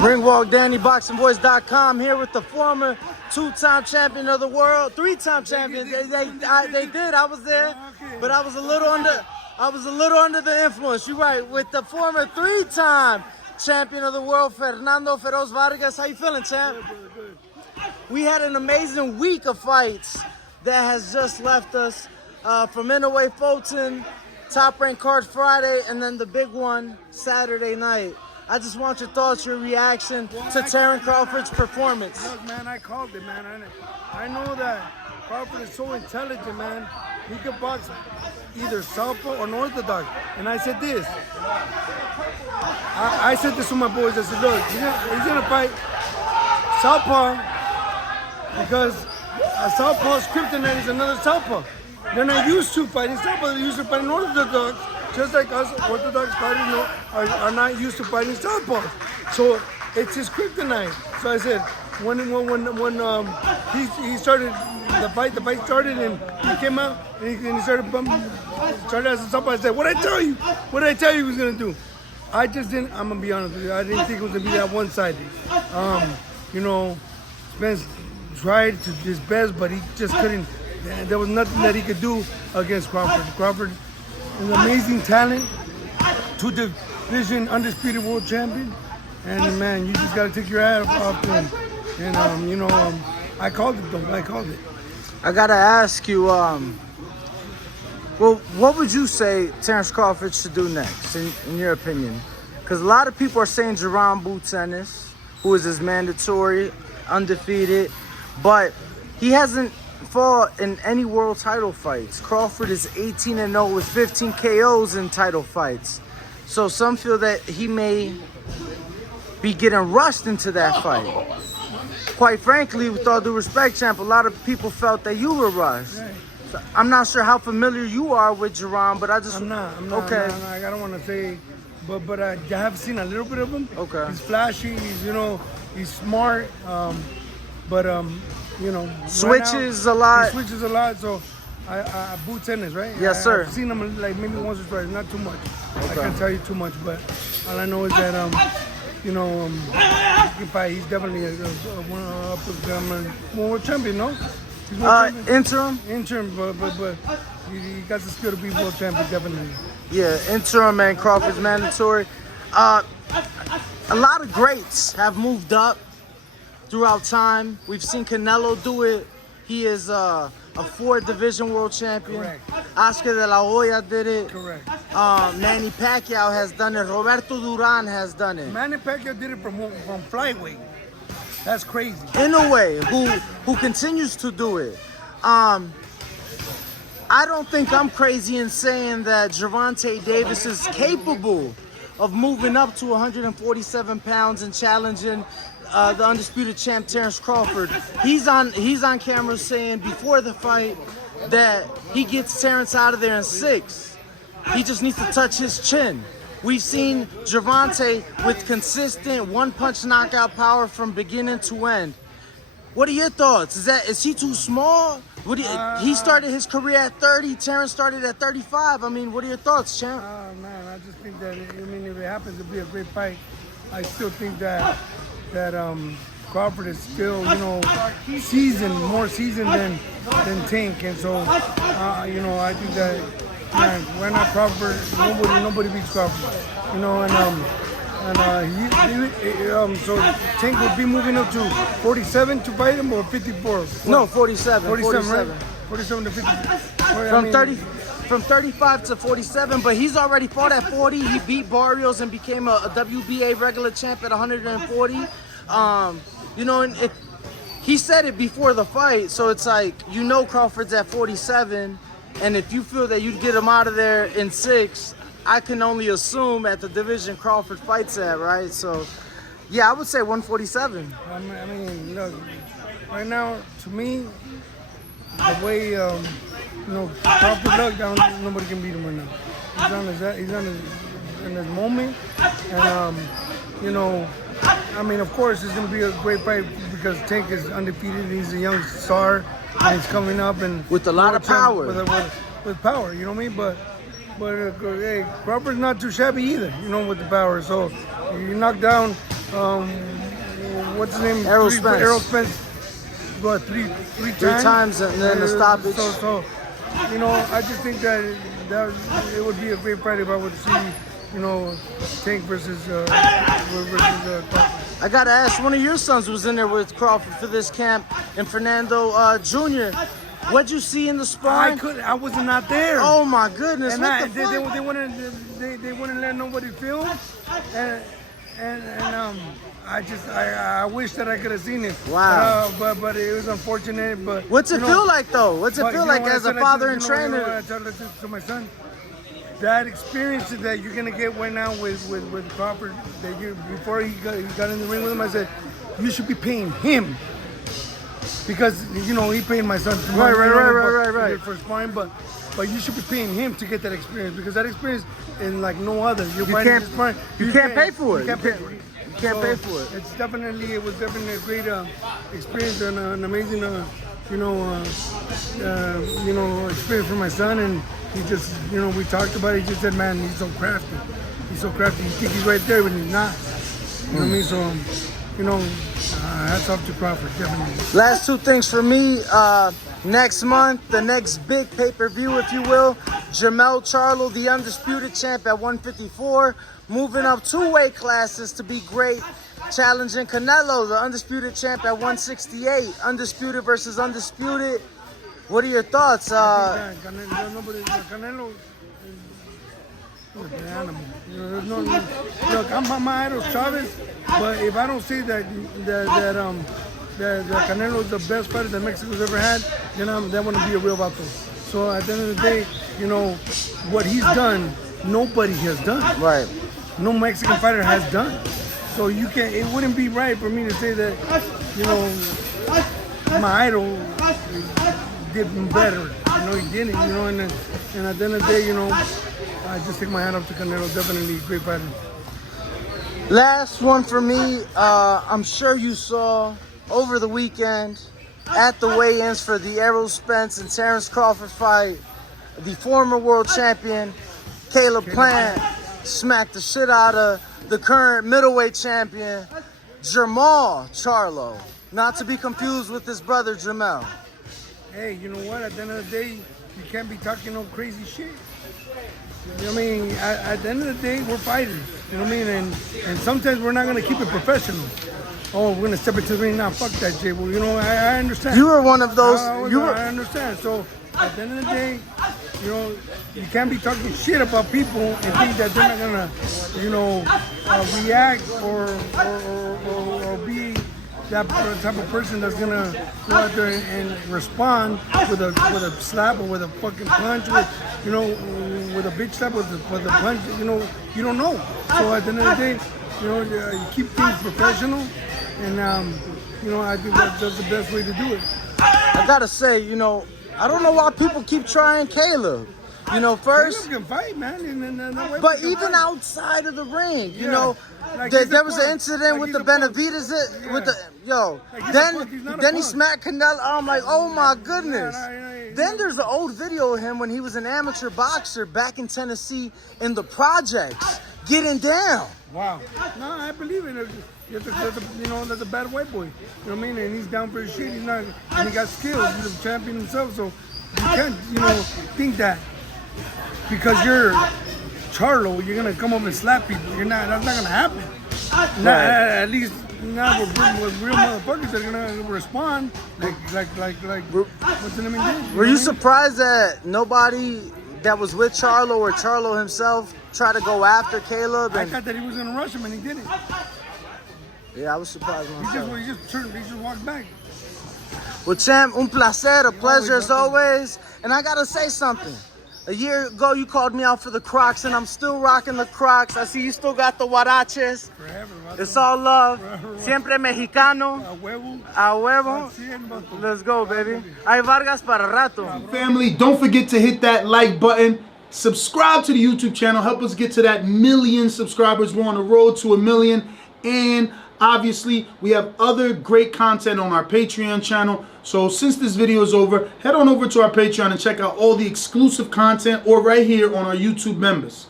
Ring walk Danny, ThaBoxingvoice.com, here with the former two-time champion of the world, three-time champion. They did. I was there, but I was a little under the influence. You're right. With the former three-time champion of the world, Fernando Vargas. How you feeling, champ? Good. We had an amazing week of fights that has just left us. From Inouye Fulton, Top Rank Cards Friday, and then the big one Saturday night. I just want your thoughts, your reaction to Terence Crawford's performance. Look, man, I called it, man. I know that Crawford is so intelligent, man. He could box either southpaw or unorthodox. And I said this. I said this to my boys. I said, look, he's gonna fight southpaw because a southpaw's kryptonite is another southpaw. They're not used to fighting southpaw. They're used to fighting orthodox. Just like us, orthodox fighters are not used to fighting southpaws. So it's his kryptonite. So I said, when he started the fight started and he came out and he started as a southpaw. I said, what did I tell you? What did I tell you he was gonna do? I just didn't. I'm gonna be honest with you. I didn't think it was gonna be that one-sided. Spence tried to his best, but he just couldn't. There was nothing that he could do against Crawford. Crawford is an amazing talent, two-division undisputed world champion, and man, you just gotta take your hat off to him. And I called it though. I called it. I gotta ask you, well, what would you say Terence Crawford should do next, in your opinion? Because a lot of people are saying Jerron Boots Ennis, who is his mandatory, undefeated, but he hasn't fought in any world title fights. Crawford is 18-0 with 15 KOs in title fights. So some feel that he may be getting rushed into that fight. Quite frankly, with all due respect, champ, a lot of people felt that you were rushed. So I'm not sure how familiar you are with Jerron, but I'm not. Okay. I don't want to say, but I have seen a little bit of him. Okay. He's flashy. He's smart. Switches a lot. He switches a lot, so I Boots Ennis, right? Yes, sir. I've seen him like maybe once or twice, not too much. Okay. I can't tell you too much, but all I know is that he can fight. He's definitely a up-and-coming world champion, no? He's world champion. Interim, but he got the skill to be world champion, definitely. Yeah, interim and Crawford's mandatory. A lot of greats have moved up throughout time. We've seen Canelo do it. He is a 4th division world champion. Correct. Oscar de la Hoya did it. Correct. Manny Pacquiao has done it. Roberto Duran has done it. Manny Pacquiao did it from flyweight. That's crazy. Inouye, who continues to do it. I don't think I'm crazy in saying that Gervonta Davis is capable of moving up to 147 pounds and challenging the undisputed champ Terence Crawford. He's on camera saying before the fight that he gets Terence out of there in 6. He just needs to touch his chin. We've seen Gervonta with consistent one-punch knockout power from beginning to end. What are your thoughts? Is he too small? He started his career at 30. Terence started at 35. I mean, what are your thoughts, champ? Man, I just think that if it happens to be a great fight, I still think that Crawford is still, more seasoned than Tank, and so I think that why not Crawford? Nobody beats Crawford, so Tank would be moving up to 47 to fight him or 54. No, 47. 47, right? 47 to 50. From 35 to 47, but he's already fought at 40. He beat Barrios and became a WBA regular champ at 140. And he said it before the fight, so it's like, Crawford's at 47, and if you feel that you'd get him out of there in 6, I can only assume at the division Crawford fights at, right? So, yeah, I would say 147. I mean, look, right now, to me, the way Crawford looked down, nobody can beat him right now. He's in his moment, and of course, it's gonna be a great fight because Tank is undefeated. He's a young star, and he's coming up and with a lot of power. With power, you know what I mean? But hey, Crawford's not too shabby either, with the power. So you knock down what's his name? Errol Spence. Errol Spence. What, three Three times and then the stoppage. So, you know, I just think that it would be a great fight if I would see, you know, Tank versus Crawford. I gotta ask, one of your sons was in there with Crawford for this camp, and Fernando Jr. What'd you see in the sparring? I was not there. Oh my goodness! And what the fuck? they wouldn't let nobody film, and I wish that I could have seen it. Wow. But it was unfortunate. But what's it feel like though? What's it feel like as a father and trainer? I told to my son, that experience that you're gonna get right now with Crawford, that before he got in the ring with him, I said you should be paying him. Because, you know, he paid my son right. for sparring, but you should be paying him to get that experience, because that experience is like no other. You can't pay for it. You can't pay for it. You can't pay for it. It was definitely a great experience and an amazing, experience for my son. And he just, you know, we talked about it. He just said, man, he's so crafty. He's so crafty. You think he's right there, but he's not. You know what I mean? So, you know, hats off to Crawford, definitely. Last two things for me. Next month, the next big pay-per-view, if you will, Jermell Charlo, the undisputed champ at 154, moving up 2 weight classes to be great, challenging Canelo, the undisputed champ at 168, undisputed versus undisputed. What are your thoughts? Canelo is an animal. You know, look, I'm idol Chavez, but if I don't say that Canelo is the best fighter that Mexico's ever had, then that wouldn't be a real vato. So at the end of the day, you know, what he's done, nobody has done. Right. No Mexican fighter has done. So you can't. It wouldn't be right for me to say that, you know, my idol did better. You know, he didn't. You know, and at the end of the day, you know, I just take my hat off to Canelo. Definitely a great fighter. Last one for me. I'm sure you saw over the weekend at the weigh-ins for the Errol Spence and Terrence Crawford fight, the former world champion Charlo-Plant smacked the shit out of the current middleweight champion Jermell Charlo, not to be confused with his brother Jermell. Hey, you know what? At the end of the day, you can't be talking no crazy shit. You know what I mean? At the end of the day, we're fighters. You know what I mean? And sometimes we're not going to keep it professional. Oh, we're going to step into the ring now. Fuck that shit. Well, you know, I understand. You were one of those. I understand. So, at the end of the day, you know, you can't be talking shit about people and think that they're not going to, you know, react or be that type of person that's gonna go out there and respond with a slap or with a fucking punch, with, you know, with a big slap, with a punch. You know, you don't know. So at the end of the day, you know, you keep things professional, and you know, I think that's the best way to do it. I gotta say, you know, I don't know why people keep trying Caleb. You know, first, Caleb can fight, man. But even outside of the ring, you know, like there was an incident with the Benavides. With the then he smacked Canelo. I'm like, oh my goodness. Then there's an old video of him when he was an amateur boxer back in Tennessee in the projects, getting down. Wow. No, I believe it. You know, that's a bad white boy. You know what I mean? And he's down for his shit. He's not, and he got skills. He's a champion himself. So you can't, you know, think that because you're Charlo, you're gonna come up and slap people. You're not. That's not gonna happen. Right. Not, at least not with real motherfuckers that are gonna respond. Like what's the name of it? Were you surprised that nobody that was with Charlo or Charlo himself tried to go after Caleb? I thought that he was gonna rush him and he didn't. Yeah, I was surprised myself. He just walked back. Well, champ, un placer, a pleasure as always. And I gotta say something. A year ago, you called me out for the Crocs, and I'm still rocking the Crocs. I see you still got the Huaraches. It's all love. Siempre mexicano. A huevo. A huevo. Let's go, baby. Hay Vargas para rato. Family, don't forget to hit that like button. Subscribe to the YouTube channel. Help us get to that 1 million subscribers. We're on the road to 1 million. And obviously, we have other great content on our Patreon channel. So since this video is over, head on over to our Patreon and check out all the exclusive content or right here on our YouTube members.